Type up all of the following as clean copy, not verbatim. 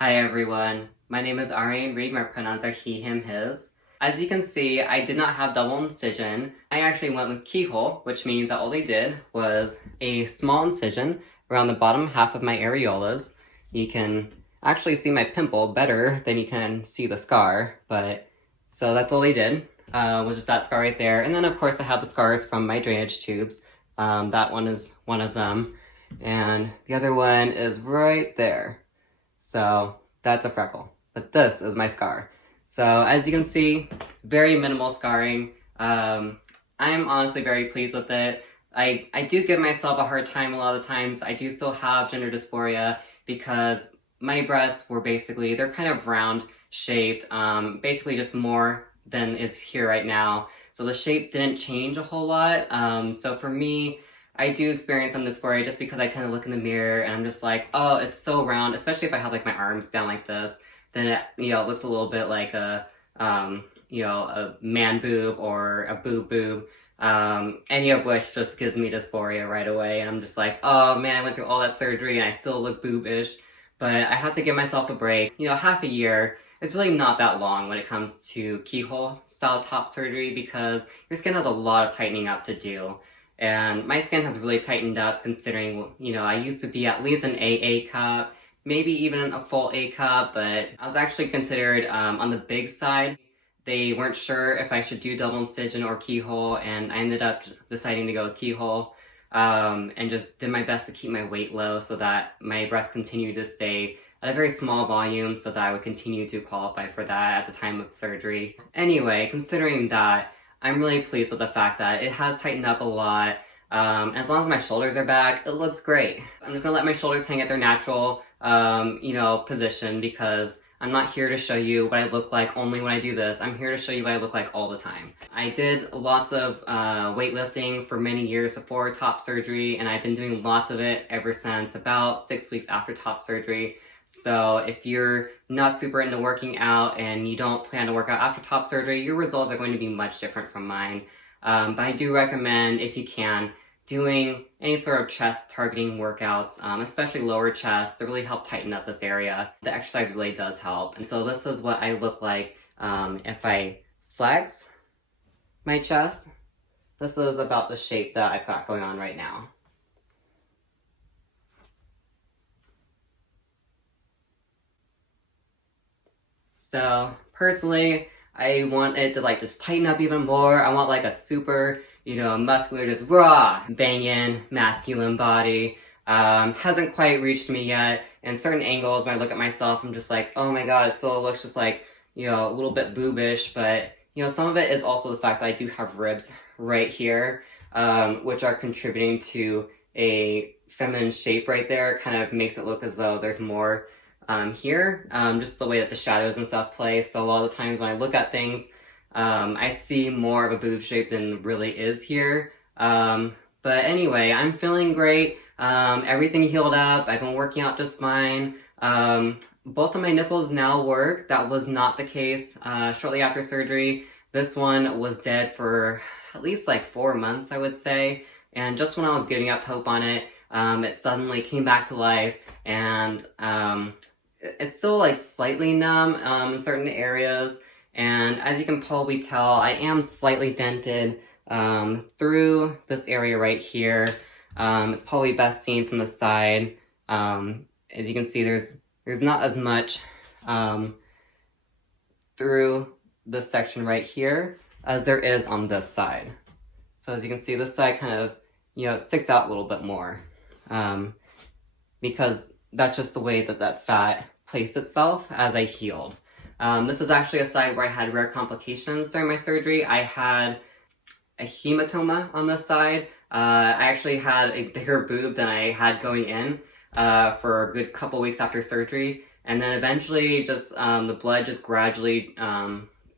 Hi everyone, my name is Arian Reed, my pronouns are he, him, his. As you can see, I did not have double incision. I actually went with keyhole, which means that all they did was a small incision around the bottom half of my areolas. You can actually see my pimple better than you can see the scar, so that's all they did, was just that scar right there. And then of course I have the scars from my drainage tubes. That one is one of them, and the other one is right there. So that's a freckle, but this is my scar. So as you can see, very minimal scarring. I'm honestly very pleased with it. I do give myself a hard time a lot of times. I do still have gender dysphoria because my breasts were basically, they're kind of round shaped, basically just more than is here right now. So the shape didn't change a whole lot. So for me, I do experience some dysphoria just because I tend to look in the mirror and I'm just like, oh, it's so round, especially if I have like my arms down like this, then it, it looks a little bit like a man boob or a boob, any of which just gives me dysphoria right away. And I'm just like, oh man, I went through all that surgery and I still look boobish, but I have to give myself a break. Half a year, it's really not that long when it comes to keyhole style top surgery because your skin has a lot of tightening up to do. And my skin has really tightened up considering, I used to be at least an AA cup, maybe even a full A cup, but I was actually considered on the big side. They weren't sure if I should do double incision or keyhole, and I ended up deciding to go with keyhole, and just did my best to keep my weight low so that my breasts continued to stay at a very small volume so that I would continue to qualify for that at the time of surgery. Anyway, considering that, I'm really pleased with the fact that it has tightened up a lot. As long as my shoulders are back, it looks great. I'm just gonna let my shoulders hang at their natural, position because I'm not here to show you what I look like only when I do this. I'm here to show you what I look like all the time. I did lots of weightlifting for many years before top surgery, and I've been doing lots of it ever since about 6 weeks after top surgery. So if you're not super into working out and you don't plan to work out after top surgery, your results are going to be much different from mine. But I do recommend, if you can, doing any sort of chest targeting workouts, especially lower chest, to really help tighten up this area. The exercise really does help. And so this is what I look like if I flex my chest. This is about the shape that I've got going on right now. So personally, I want it to just tighten up even more. I want a super, muscular, just raw, banging, masculine body. Hasn't quite reached me yet. In certain angles, when I look at myself, I'm just like, oh my god, it still looks just a little bit boobish. But, some of it is also the fact that I do have ribs right here, which are contributing to a feminine shape right there. It kind of makes it look as though there's more here, just the way that the shadows and stuff play. So a lot of the times when I look at things, I see more of a boob shape than really is here. But anyway, I'm feeling great. Everything healed up. I've been working out just fine. Both of my nipples now work. That was not the case shortly after surgery. This one was dead for at least 4 months, I would say. And just when I was giving up hope on it, it suddenly came back to life, and it's still slightly numb in certain areas, and as you can probably tell, I am slightly dented through this area right here. It's probably best seen from the side. As you can see, there's not as much through this section right here as there is on this side. So as you can see, this side kind of, it sticks out a little bit more because that's just the way that fat placed itself as I healed. This is actually a side where I had rare complications during my surgery. I had a hematoma on this side. I actually had a bigger boob than I had going in for a good couple weeks after surgery. And then eventually just the blood just gradually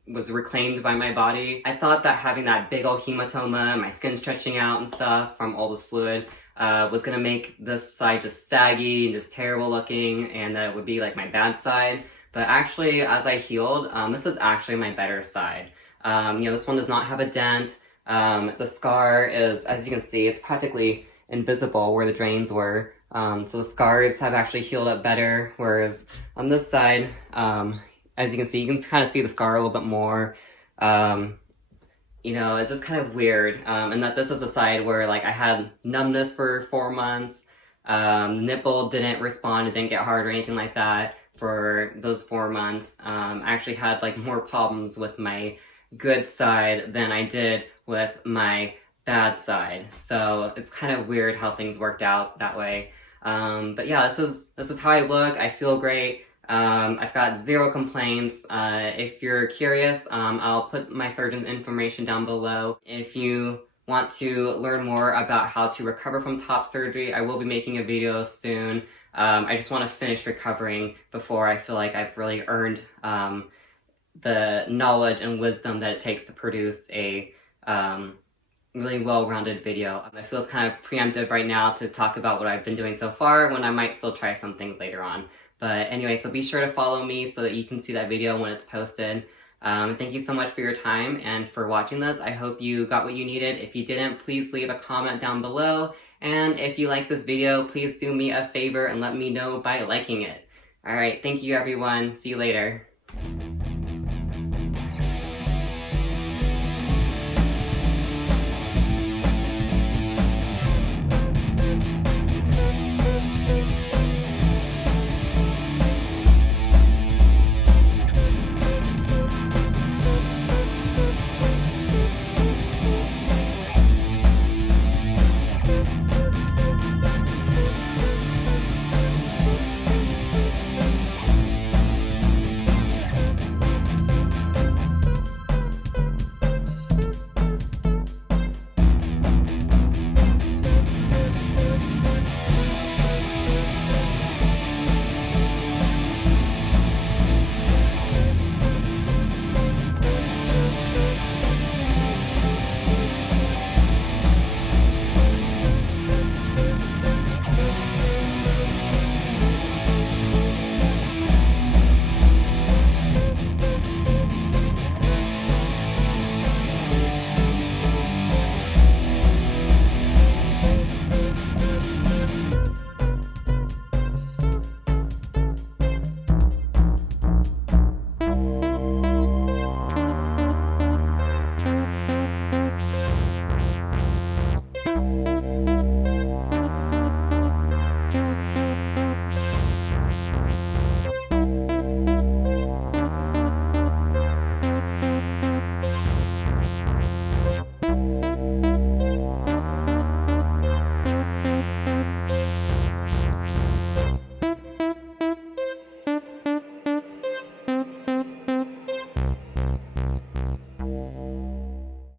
was reclaimed by my body. I thought that having that big old hematoma, my skin stretching out and stuff from all this fluid, was gonna make this side just saggy and just terrible looking, and that it would be my bad side. But actually, as I healed, this is actually my better side. This one does not have a dent. The scar is, as you can see, it's practically invisible where the drains were. So the scars have actually healed up better, whereas on this side, as you can kind of see the scar a little bit more. You know, it's just kind of weird. And that this is the side where like I had numbness for 4 months. Nipple didn't respond, it didn't get hard or anything like that for those 4 months. I actually had like more problems with my good side than I did with my bad side. So it's kind of weird how things worked out that way. But yeah, this is how I look. I feel great. I've got 0 complaints. If you're curious, I'll put my surgeon's information down below. If you want to learn more about how to recover from top surgery, I will be making a video soon. I just want to finish recovering before I feel like I've really earned the knowledge and wisdom that it takes to produce a really well-rounded video. I feel it's kind of preemptive right now to talk about what I've been doing so far, when I might still try some things later on. But anyway, so be sure to follow me so that you can see that video when it's posted. Thank you so much for your time and for watching this. I hope you got what you needed. If you didn't, please leave a comment down below. And if you like this video, please do me a favor and let me know by liking it. Alright, thank you everyone. See you later.